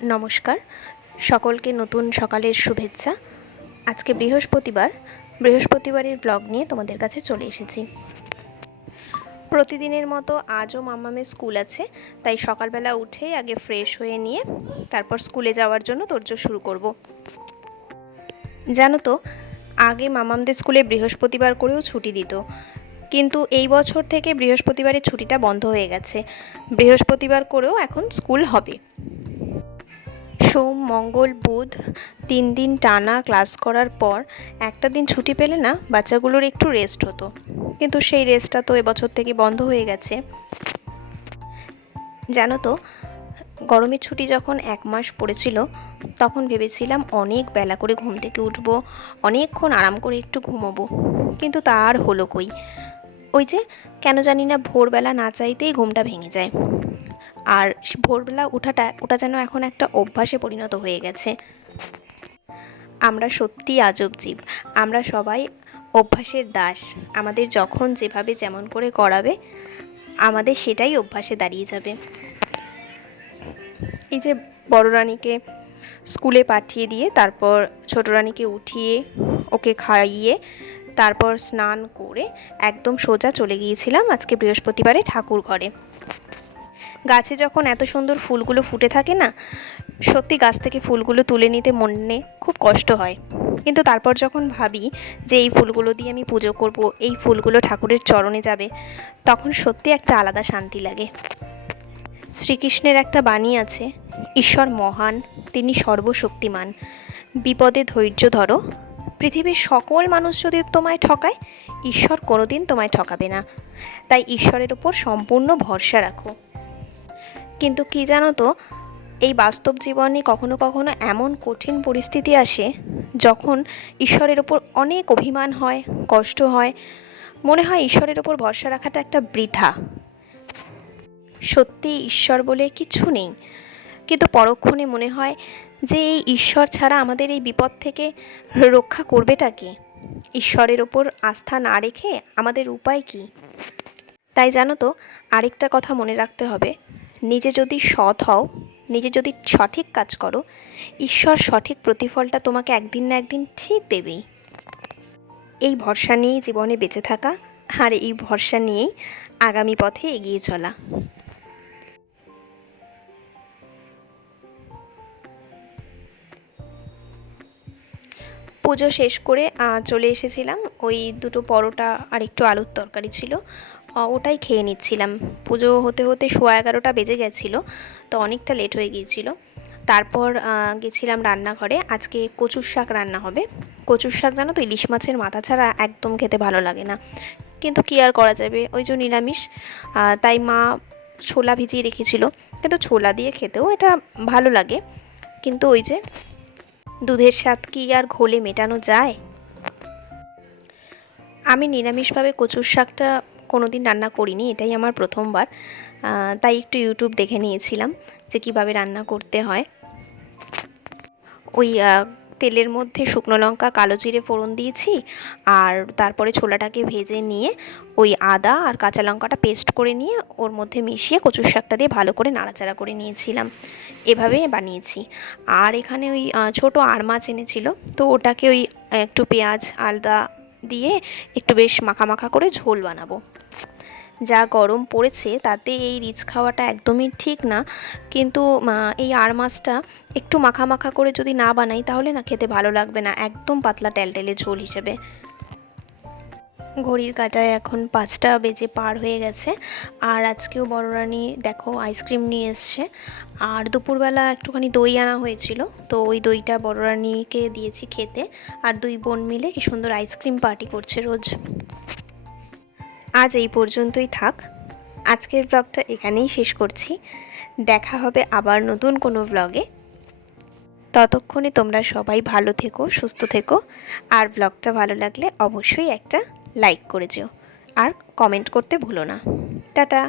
নমস্কার, সকলকে নতুন সকালের শুভেচ্ছা। আজকে বৃহস্পতিবারের ব্লগ নিয়ে তোমাদের কাছে চলে এসেছি। প্রতিদিনের মতো আজও মাম্মামের স্কুল আছে, তাই সকালবেলা উঠেই আগে ফ্রেশ হয়ে নিয়ে তারপর স্কুলে যাওয়ার জন্য তোড়জোড় শুরু করব। জানো তো, আগে মাম্মামদের স্কুলে বৃহস্পতিবার করেও ছুটি দিত, কিন্তু এই বছর থেকে বৃহস্পতিবারের ছুটিটা বন্ধ হয়ে গেছে। বৃহস্পতিবার করেও এখন স্কুল হবে। সোম, মঙ্গল, বুধ 3 দিন টানা ক্লাস করার পর একটা দিন ছুটি পেলে না বাচ্চাগুলোর একটু রেস্ট হতো, কিন্তু সেই রেস্টটা তো এবছর থেকে বন্ধ হয়ে গেছে। জানো তো, গরমের ছুটি যখন 1 মাস পড়েছিল তখন ভেবেছিলাম অনেক বেলা করে ঘুম থেকে উঠবো, অনেকক্ষণ আরাম করে একটু ঘুমোবো, কিন্তু তা আর হলো কই। ওই যে কেন জানি না ভোরবেলা না চাইতেই ঘুমটা ভেঙে যায়, আর ভোরবেলা ওটা যেন এখন একটা অভ্যাসে পরিণত হয়ে গেছে। আমরা সত্যিই আজব জীব, আমরা সবাই অভ্যাসের দাস। আমাদের যখন যেভাবে যেমন করে করাবে আমাদের সেটাই অভ্যাসে দাঁড়িয়ে যাবে। এই যে বড় রানীকে স্কুলে পাঠিয়ে দিয়ে তারপর ছোট রানীকে উঠিয়ে ওকে খাইয়ে তারপর স্নান করে একদম সোজা চলে গিয়েছিলাম আজকে বৃহস্পতিবারে ঠাকুর ঘরে। গাছে যখন এত সুন্দর ফুলগুলো ফুটে থাকে না, সত্যি গাছ থেকে ফুলগুলো তুলে নিতে মনে খুব কষ্ট হয়, কিন্তু তারপর যখন ভাবি যে এই ফুলগুলো দিয়ে আমি পুজো করব, এই ফুলগুলো ঠাকুরের চরণে যাবে, তখন সত্যি একটা আলাদা শান্তি লাগে। শ্রীকৃষ্ণের একটা বাণী আছে, ঈশ্বর মহান, তিনি সর্বশক্তিমান, বিপদে ধৈর্য ধরো, পৃথিবীর সকল মানুষ যদি তোমায় ঠকায়, ঈশ্বর কোনোদিন তোমায় ঠকাবে না, তাই ঈশ্বরের ওপর সম্পূর্ণ ভরসা রাখো। কিন্তু কি জানো তো, এই বাস্তব জীবনে কখনো কখনো এমন কঠিন পরিস্থিতি আসে যখন ঈশ্বরের ওপর অনেক অভিমান হয়, কষ্ট হয়, মনে হয় ঈশ্বরের ওপর ভরসা রাখাটা একটা বৃথা। সত্যি ঈশ্বর বলে কিছু নেই, কিন্তু পরক্ষণে মনে হয় যে এই ঈশ্বর ছাড়া আমাদের এই বিপদ থেকে রক্ষা করবেটা কে? ঈশ্বরের ওপর আস্থা না রেখে আমাদের উপায় কি? তাই জানো তো, আরেকটা কথা মনে রাখতে হবে, নিজে যদি সৎ হও, নিজে যদি সঠিক কাজ করো, ঈশ্বর সঠিক প্রতিফলটা তোমাকে একদিন না একদিন ঠিক দেবেই। এই ভরসা নিয়েই জীবনে বেঁচে থাকা, আর এই ভরসা নিয়েই আগামী পথে এগিয়ে চলা। পুজো শেষ করে চলে এসেছিলাম, ওই 2টো পরোটা আর একটু আলুর তরকারি ছিল, ওটাই খেয়ে নিচ্ছিলাম। পুজো হতে হতে 11:15 বেজে গেছিলো, তো অনেকটা লেট হয়ে গিয়েছিল। তারপর গেছিলাম রান্নাঘরে। আজকে কচুর শাক রান্না হবে। কচুর শাক জানো তো, ইলিশ মাছের মাথা ছাড়া একদম খেতে ভালো লাগে না, কিন্তু কী আর করা যাবে, ওই যে নিরামিষ, তাই মা ছোলা ভিজিয়ে রেখেছিল, কিন্তু ছোলা দিয়ে খেতেও এটা ভালো লাগে, কিন্তু ওই যে দুধের স্বাদ কি আর ঘোলে মেটানো যায়? আমি নিরামিষভাবে কচুর শাকটা কোনোদিন রান্না করিনি, এটাই আমার প্রথমবার, তাই একটু ইউটিউব দেখে নিয়েছিলাম যে কীভাবে রান্না করতে হয়। ওই তেলের মধ্যে শুকনো লঙ্কা, কালো জিরে ফোড়ন দিয়েছি, আর তারপরে ছোলাটাকে ভেজে নিয়ে ওই আদা আর কাঁচা লঙ্কাটা পেস্ট করে নিয়ে ওর মধ্যে মিশিয়ে কচুর শাকটা দিয়ে ভালো করে নাড়াচাড়া করে নিয়েছিলাম, এভাবে বানিয়েছি। আর এখানে ওই ছোটো আর মাছ এনেছিল, তো ওটাকে ওই একটু পেঁয়াজ আদা দিয়ে একটু বেশ মাখা মাখা করে ঝোল বানাবো। যা গরম পড়েছে তাতে এই রিচ খাওয়াটা একদমই ঠিক না, কিন্তু এই আর মাছটা একটু মাখা মাখা করে যদি না বানাই তাহলে না খেতে ভালো লাগবে না, একদম পাতলা টেলটেলে ঝোল হিসেবে। ঘড়ির কাঁটায় এখন 5টা বেজে পার হয়ে গেছে, আর আজকেও বড় রানী দেখো আইসক্রিম নিয়ে এসছে, আর দুপুরবেলা একটুখানি দই আনা হয়েছিল, তো ওই দইটা বড় রানীকে দিয়েছি খেতে, আর 2 বোন মিলে কি সুন্দর আইসক্রিম পার্টি করছে রোজ। আজ এই পর্যন্তই থাক, আজকের ব্লগটা এখানেই শেষ করছি। দেখা হবে আবার নতুন কোনো ব্লগে। ততক্ষণে তোমরা সবাই ভালো থেকো, সুস্থ থেকো, আর ব্লগটা ভালো লাগলে অবশ্যই একটা লাইক করে যেও, আর কমেন্ট করতে ভুলো না। টাটা।